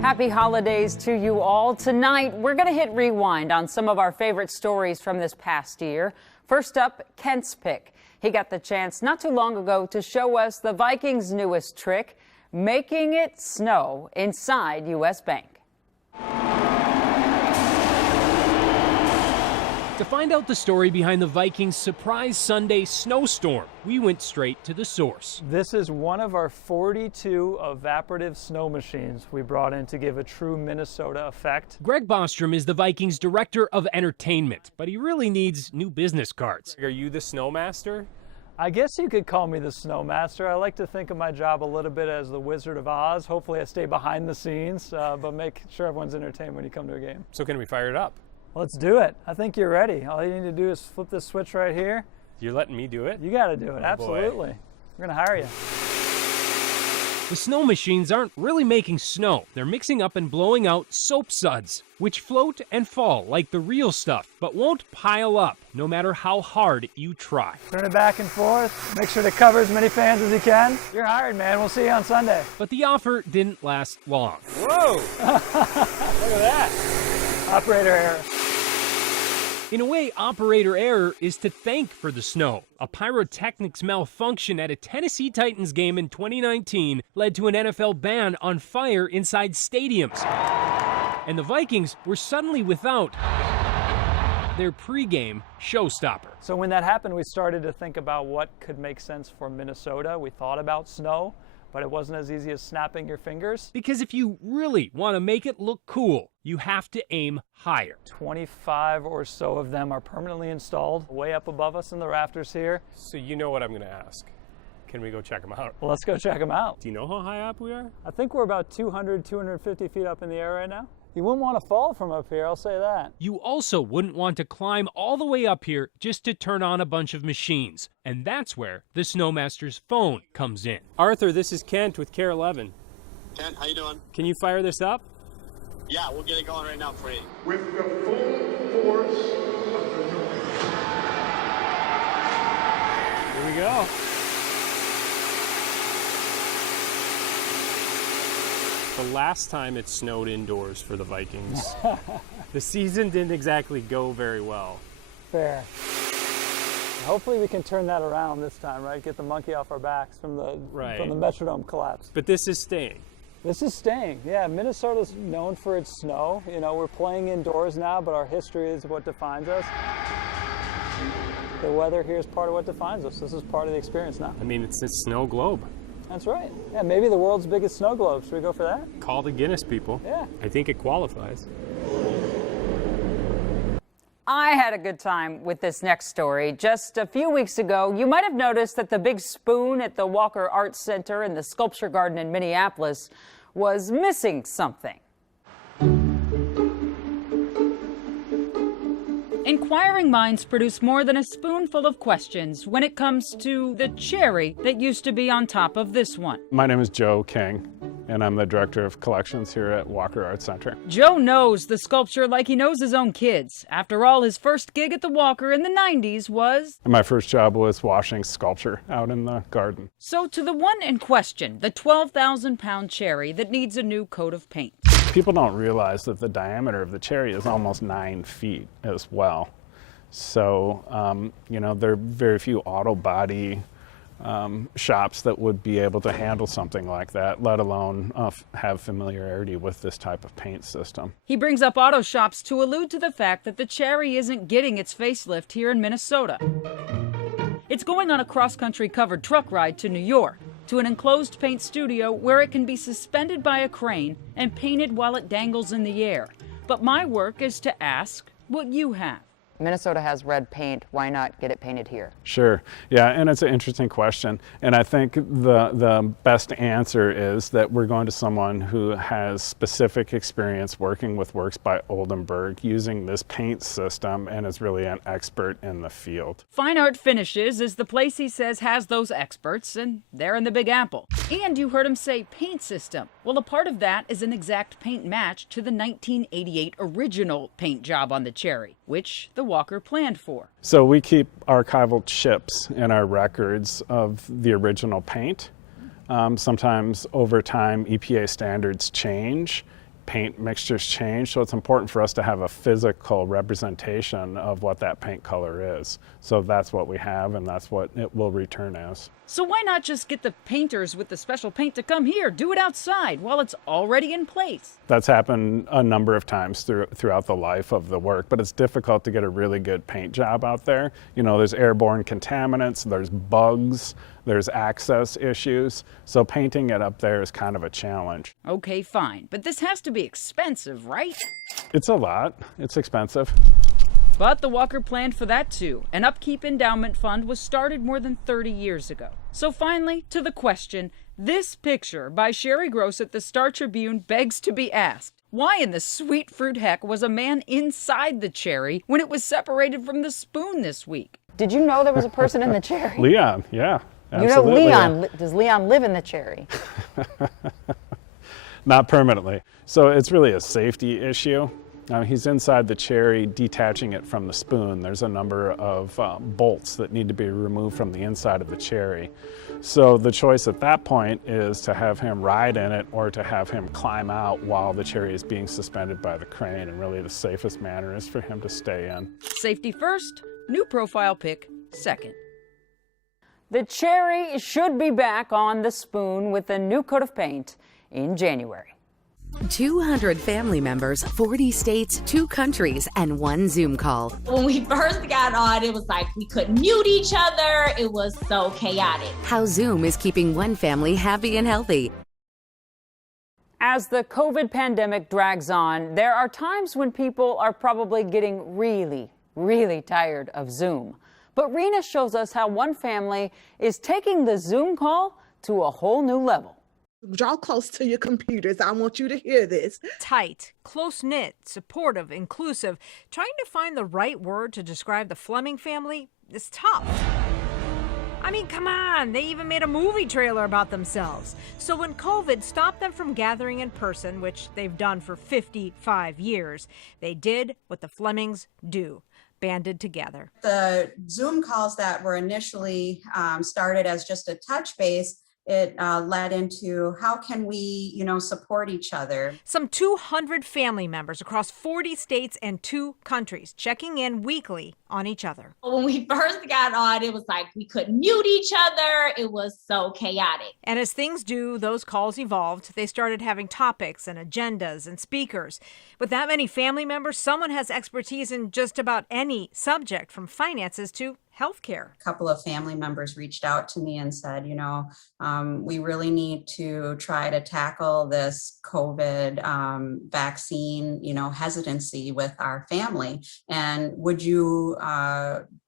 Happy holidays to you all. Tonight, we're going to hit rewind on some of our favorite stories from this past year. First up, Kent's pick. He got the chance not too long ago to show us the Vikings' newest trick, making it snow inside U.S. Bank. To find out the story behind the Vikings' surprise Sunday snowstorm, we went straight to the source. This is one of our 42 evaporative snow machines we brought in to give a true Minnesota effect. Greg Bostrom is the Vikings' director of entertainment, but he really needs new business cards. Are you the snowmaster? I guess you could call me the snowmaster. I like to think of my job a little bit as the Wizard of Oz. Hopefully I stay behind the scenes, but make sure everyone's entertained when you come to a game. So can we fire it up? Let's do it. I think you're ready. All you need to do is flip this switch right here. You're letting me do it? You got to do it, Oh, absolutely. boy. We're going to hire you. The snow machines aren't really making snow. They're mixing up and blowing out soap suds, which float and fall like the real stuff, but won't pile up no matter how hard you try. Turn it back and forth. Make sure to cover as many fans as you can. You're hired, man. We'll see you on Sunday. But the offer didn't last long. Whoa! Look at that. Operator error. In a way, operator error is to thank for the snow. A pyrotechnics malfunction at a Tennessee Titans game in 2019 led to an NFL ban on fire inside stadiums. And the Vikings were suddenly without their pregame showstopper. So when that happened, we started to think about what could make sense for Minnesota. We thought about snow, but it wasn't as easy as snapping your fingers. Because if you really want to make it look cool, you have to aim higher. 25 or so of them are permanently installed way up above us in the rafters here. So you know what I'm going to ask. Can we go check them out? Well, let's go check them out. Do you know how high up we are? I think we're about 200, 250 feet up in the air right now. You wouldn't want to fall from up here, I'll say that. You also wouldn't want to climb all the way up here just to turn on a bunch of machines. And that's where the Snowmaster's phone comes in. Arthur, this is Kent with Care 11. Kent, how you doing? Can you fire this up? Yeah, we'll get it going right now for you. With the full force of the North. Here we go. The last time it snowed indoors for the Vikings, the season didn't exactly go very well. Fair. Hopefully we can turn that around this time, right? Get the monkey off our backs from the Metrodome collapse. But this is staying. This is staying. Yeah, Minnesota's known for its snow. You know, we're playing indoors now, but our history is what defines us. The weather here is part of what defines us. This is part of the experience now. I mean, it's a snow globe. That's right. Yeah, maybe the world's biggest snow globe. Should we go for that? Call the Guinness people. Yeah. I think it qualifies. I had a good time with this next story. Just a few weeks ago, you might have noticed that the big spoon at the Walker Arts Center in the Sculpture Garden in Minneapolis was missing something. Inquiring minds produce more than a spoonful of questions when it comes to the cherry that used to be on top of this one. My name is Joe King, and I'm the Director of Collections here at Walker Arts Center. Joe knows the sculpture like he knows his own kids. After all, his first gig at the Walker in the 90s was... My first job was washing sculpture out in the garden. So to the one in question, the 12,000-pound cherry that needs a new coat of paint. People don't realize that the diameter of the cherry is almost 9 feet as well. So, you know, there are very few auto body shops that would be able to handle something like that, let alone have familiarity with this type of paint system. He brings up auto shops to allude to the fact that the cherry isn't getting its facelift here in Minnesota. It's going on a cross-country covered truck ride to New York, to an enclosed paint studio where it can be suspended by a crane and painted while it dangles in the air. But my work is to ask what you have. Minnesota has red paint, why not get it painted here? Sure, yeah, and it's an interesting question. And I think the best answer is that we're going to someone who has specific experience working with works by Oldenburg using this paint system and is really an expert in the field. Fine Art Finishes is the place he says has those experts, and they're in the Big Apple. And you heard him say paint system. Well, a part of that is an exact paint match to the 1988 original paint job on the cherry, which the Walker planned for. So we keep archival chips in our records of the original paint. Sometimes over time EPA standards change paint mixtures change, so it's important for us to have a physical representation of what that paint color is. So that's what we have, and that's what it will return as. So why not just get the painters with the special paint to come here, do it outside while it's already in place? That's happened a number of times throughout the life of the work, but it's difficult to get a really good paint job out there. You know, there's airborne contaminants, there's bugs, there's access issues, so painting it up there is kind of a challenge. Okay, fine, but this has to be expensive, right? It's a lot. It's expensive. But the Walker planned for that too. An upkeep endowment fund was started more than 30 years ago. So finally, to the question, this picture by Sherry Gross at the Star Tribune begs to be asked. Why in the sweet fruit heck was a man inside the cherry when it was separated from the spoon this week? Did you know there was a person in the cherry? Leon, yeah. Absolutely. You know Leon, does Leon live in the cherry? Not permanently. So it's really a safety issue. He's inside the cherry, detaching it from the spoon. There's a number of bolts that need to be removed from the inside of the cherry. So the choice at that point is to have him ride in it or to have him climb out while the cherry is being suspended by the crane. And really the safest manner is for him to stay in. Safety first, new profile pic second. The cherry should be back on the spoon with a new coat of paint in January. 200 family members, 40 states, 2 countries, and 1 Zoom call. When we first got on, it was like we couldn't mute each other. It was so chaotic. How Zoom is keeping one family happy and healthy. As the COVID pandemic drags on, there are times when people are probably getting really tired of Zoom. But Rena shows us how one family is taking the Zoom call to a whole new level. Draw close to your computers. I want you to hear this. Tight, close-knit, supportive, inclusive. Trying to find the right word to describe the Fleming family is tough. I mean, come on, they even made a movie trailer about themselves. So when COVID stopped them from gathering in person, which they've done for 55 years, they did what the Flemings do. Banded together. The Zoom calls that were initially started as just a touch base, it led into how can we, support each other. Some 200 family members across 40 states and 2 countries checking in weekly on each other. When we first got on, it was like we couldn't mute each other. It was so chaotic. And as things do, those calls evolved. They started having topics and agendas and speakers. With that many family members, someone has expertise in just about any subject, from finances to healthcare. A couple of family members reached out to me and said, we really need to try to tackle this COVID vaccine, hesitancy with our family. And would you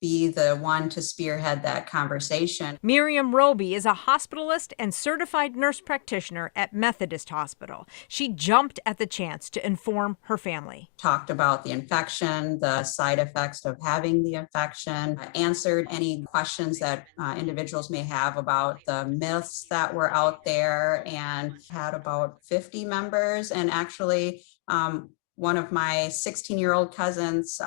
be the one to spearhead that conversation? Miriam Roby is a hospitalist and certified nurse practitioner at Methodist Hospital. She jumped at the chance to inform her family. Talked about the infection, the side effects of having the infection, answered any questions that individuals may have about the myths that were out there, and had about 50 members. And actually, one of my 16-year-old cousins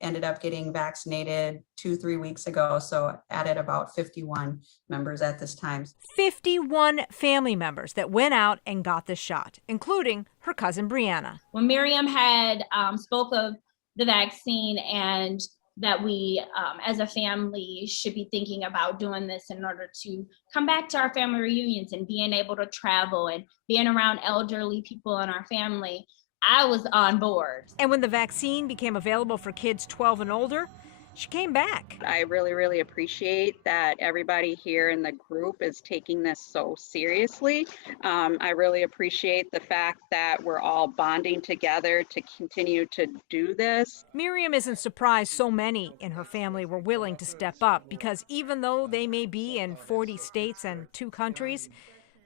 ended up getting vaccinated 2-3 weeks ago, so added about 51 members at this time. 51 family members that went out and got the shot, including her cousin Brianna. When Miriam had spoke of the vaccine and that we as a family should be thinking about doing this in order to come back to our family reunions and being able to travel and being around elderly people in our family, I was on board. And when the vaccine became available for kids 12 and older, she came back. I really appreciate that everybody here in the group is taking this so seriously. I really appreciate the fact that we're all bonding together to continue to do this. Miriam isn't surprised so many in her family were willing to step up, because even though they may be in 40 states and 2 countries,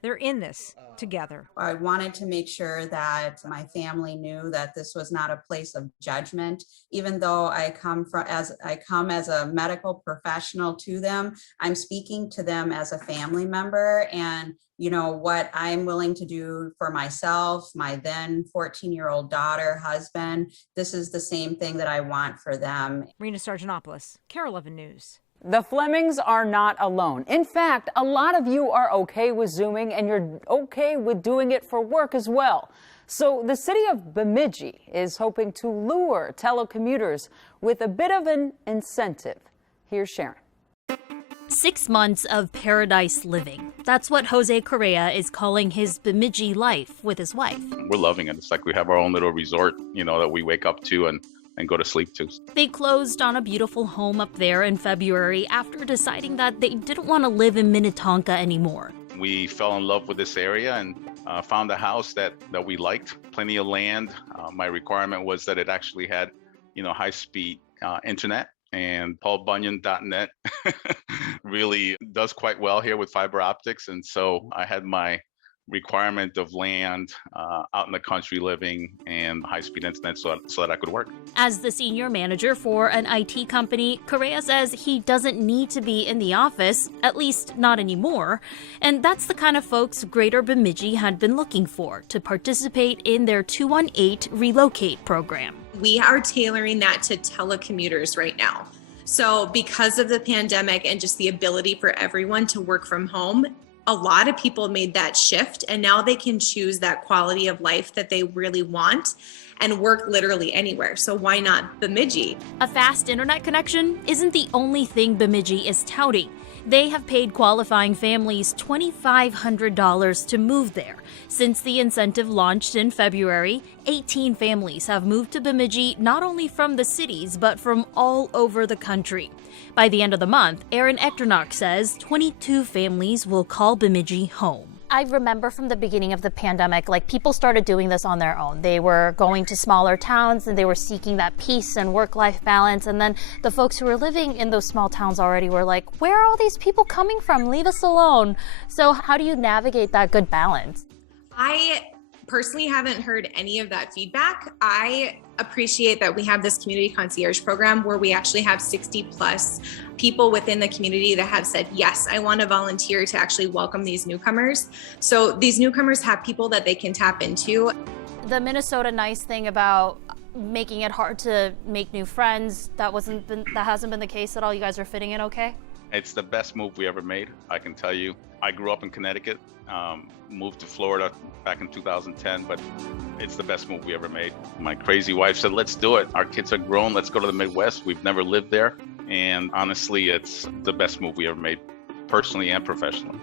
they're in this together. I wanted to make sure that my family knew that this was not a place of judgment. Even though I come as a medical professional to them, I'm speaking to them as a family member, and what I'm willing to do for myself, my then 14-year-old daughter, husband, this is the same thing that I want for them. Rena Sargentopoulos, KARE 11 News. The Flemings are not alone. In fact, a lot of you are okay with Zooming, and you're okay with doing it for work as well. So the city of Bemidji is hoping to lure telecommuters with a bit of an incentive. Here's Sharon. 6 months of paradise living. That's what Jose Correa is calling his Bemidji life with his wife. We're loving it. It's like we have our own little resort, that we wake up to and go to sleep to. They closed on a beautiful home up there in February after deciding that they didn't want to live in Minnetonka anymore. We fell in love with this area and found a house that we liked. Plenty of land. My requirement was that it actually had, high-speed internet. And paulbunyan.net really does quite well here with fiber optics. And so I had my requirement of land out in the country living and high-speed internet so that I could work. As the senior manager for an IT company, Correa says he doesn't need to be in the office, at least not anymore. And that's the kind of folks Greater Bemidji had been looking for to participate in their 218 Relocate program. We are tailoring that to telecommuters right now. So because of the pandemic and just the ability for everyone to work from home, a lot of people made that shift, and now they can choose that quality of life that they really want and work literally anywhere. So why not Bemidji? A fast internet connection isn't the only thing Bemidji is touting. They have paid qualifying families $2,500 to move there. Since the incentive launched in February, 18 families have moved to Bemidji not only from the cities, but from all over the country. By the end of the month, Erin Echternach says 22 families will call Bemidji home. I remember from the beginning of the pandemic, people started doing this on their own. They were going to smaller towns and they were seeking that peace and work-life balance. And then the folks who were living in those small towns already were like, where are all these people coming from? Leave us alone. So how do you navigate that good balance? I personally haven't heard any of that feedback. I appreciate that we have this community concierge program where we actually have 60 plus people within the community that have said, yes, I want to volunteer to actually welcome these newcomers. So these newcomers have people that they can tap into. The Minnesota nice thing about making it hard to make new friends, that hasn't been the case at all. You guys are fitting in okay? It's the best move we ever made, I can tell you. I grew up in Connecticut, moved to Florida back in 2010, but it's the best move we ever made. My crazy wife said, let's do it. Our kids are grown. Let's go to the Midwest. We've never lived there. And honestly, it's the best move we ever made, personally and professionally.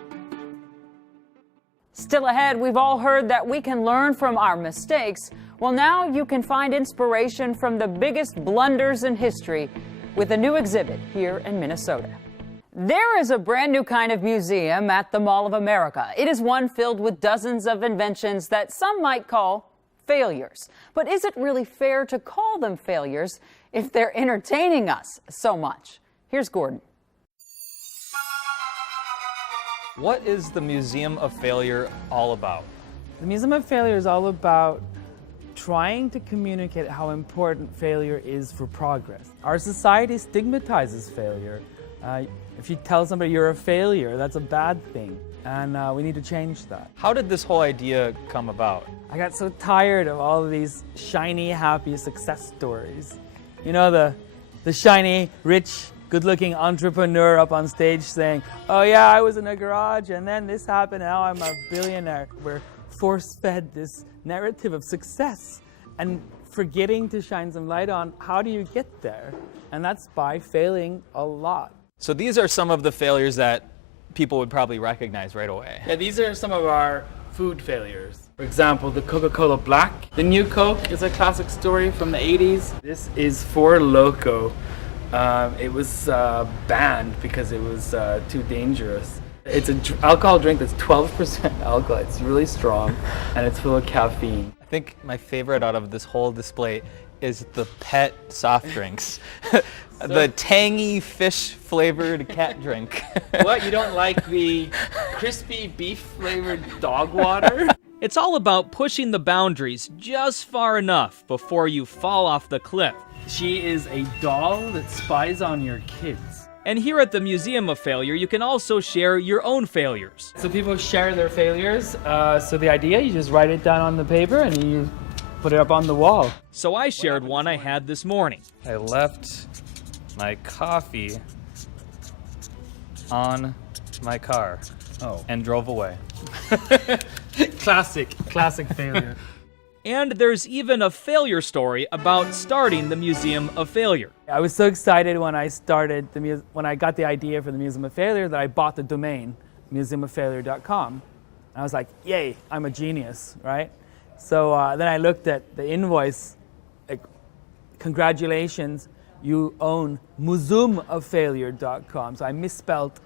Still ahead, we've all heard that we can learn from our mistakes. Well, now you can find inspiration from the biggest blunders in history with a new exhibit here in Minnesota. There is a brand new kind of museum at the Mall of America. It is one filled with dozens of inventions that some might call failures. But is it really fair to call them failures if they're entertaining us so much? Here's Gordon. What is the Museum of Failure all about? The Museum of Failure is all about trying to communicate how important failure is for progress. Our society stigmatizes failure. If you tell somebody you're a failure, that's a bad thing, and we need to change that. How did this whole idea come about? I got so tired of all of these shiny, happy success stories. You know, the shiny, rich, good-looking entrepreneur up on stage saying, oh yeah, I was in a garage and then this happened, now I'm a billionaire. We're force-fed this narrative of success and forgetting to shine some light on how do you get there? And that's by failing a lot. So these are some of the failures that people would probably recognize right away. Yeah, these are some of our food failures. For example, the Coca-Cola Black. The new Coke is a classic story from the 80s. This is Four Loko. It was banned because it was too dangerous. It's an alcohol drink that's 12% alcohol. It's really strong, and it's full of caffeine. I think my favorite out of this whole display is the pet soft drinks. The tangy fish-flavored cat drink. What, you don't like the crispy beef-flavored dog water? It's all about pushing the boundaries just far enough before you fall off the cliff. She is a doll that spies on your kids. And here at the Museum of Failure, you can also share your own failures. So people share their failures. So the idea, you just write it down on the paper and you put it up on the wall. So I shared one I had this morning. I left my coffee on my car and drove away. Classic failure. And there's even a failure story about starting the Museum of Failure. I was so excited when I started when I got the idea for the Museum of Failure that I bought the domain museumoffailure.com. And I was like, yay, I'm a genius, right? So then I looked at the invoice, like, congratulations, you own museumoffailure.com. So I misspelled.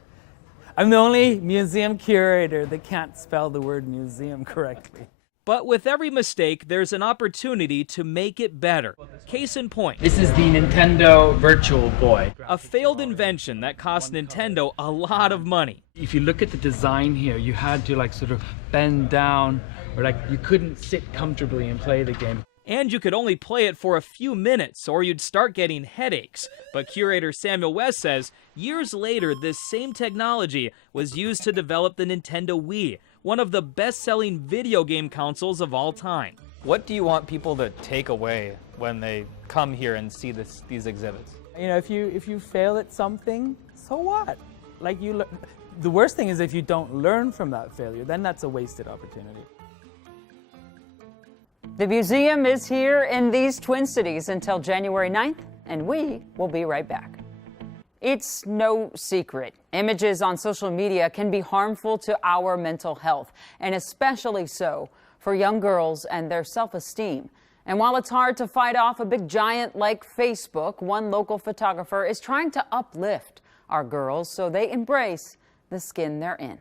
I'm the only museum curator that can't spell the word museum correctly. But with every mistake, there's an opportunity to make it better. Case in point. This is the Nintendo Virtual Boy. A failed invention that cost Nintendo a lot of money. If you look at the design here, you had to like sort of bend down, or like you couldn't sit comfortably and play the game. And you could only play it for a few minutes or you'd start getting headaches. But curator Samuel West says years later, this same technology was used to develop the Nintendo Wii, one of the best-selling video game consoles of all time. What do you want people to take away when they come here and see these exhibits? You know, if you fail at something, so what? Like the worst thing is if you don't learn from that failure, then that's a wasted opportunity. The museum is here in these Twin Cities until January 9th, and we will be right back. It's no secret. Images on social media can be harmful to our mental health, and especially so for young girls and their self-esteem. And while it's hard to fight off a big giant like Facebook, one local photographer is trying to uplift our girls so they embrace the skin they're in.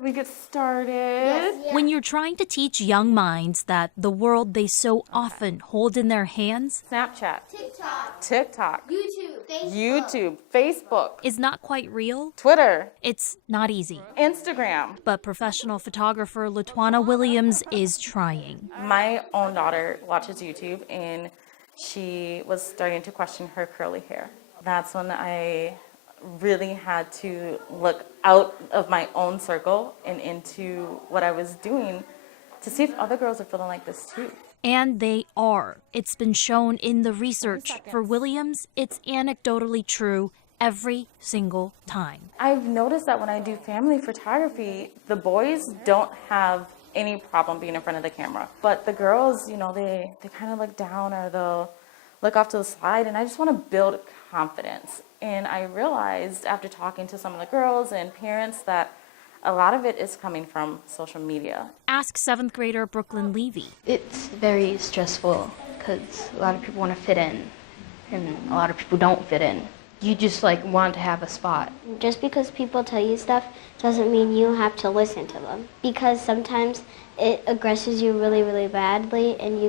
We get started. Yes. When you're trying to teach young minds that the world they so often hold in their hands, Snapchat, TikTok, YouTube, Facebook, is not quite real, Twitter, it's not easy. Instagram. But professional photographer LaTwana Williams is trying. My own daughter watches YouTube and she was starting to question her curly hair. That's when I really had to look out of my own circle and into what I was doing to see if other girls are feeling like this too. And they are. It's been shown in the research. For Williams, it's anecdotally true every single time. I've noticed that when I do family photography, the boys don't have any problem being in front of the camera. But the girls, you know, they kind of look down or they'll look off to the side, and I just want to build confidence. And I realized after talking to some of the girls and parents that a lot of it is coming from social media. Ask 7th grader Brooklyn Levy. It's very stressful because a lot of people want to fit in and a lot of people don't fit in. You just want to have a spot. Just because people tell you stuff doesn't mean you have to listen to them. Because sometimes it aggresses you really, really badly and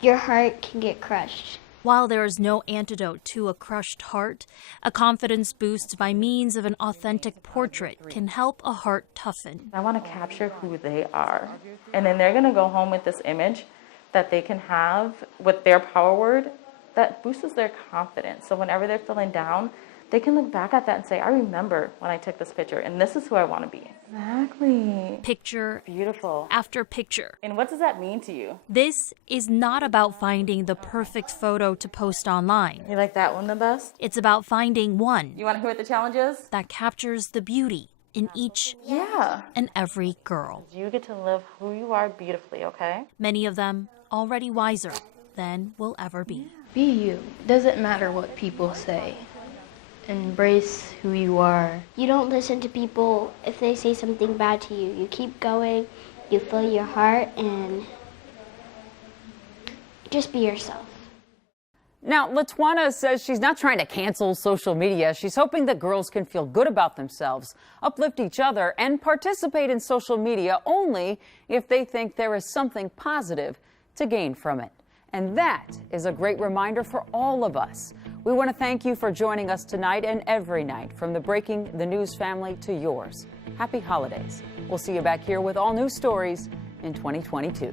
your heart can get crushed. While there is no antidote to a crushed heart, a confidence boost by means of an authentic portrait can help a heart toughen. I want to capture who they are. And then they're going to go home with this image that they can have with their power word that boosts their confidence. So whenever they're feeling down, they can look back at that and say, I remember when I took this picture and this is who I want to be. Exactly. Picture beautiful after picture. And what does that mean to you? This is not about finding the perfect photo to post online. You like that one the best? It's about finding one. You want to hear what the challenge is? That captures the beauty in each and every girl. You get to live who you are beautifully, okay? Many of them already wiser than we'll ever be. Be you. Doesn't matter what people say. Embrace who you are. You don't listen to people if they say something bad to you. You keep going, you fill your heart, and just be yourself. Now, LaTwana says she's not trying to cancel social media. She's hoping that girls can feel good about themselves, uplift each other, and participate in social media only if they think there is something positive to gain from it. And that is a great reminder for all of us. We want to thank you for joining us tonight and every night, from the Breaking the News family to yours. Happy holidays. We'll see you back here with all new stories in 2022.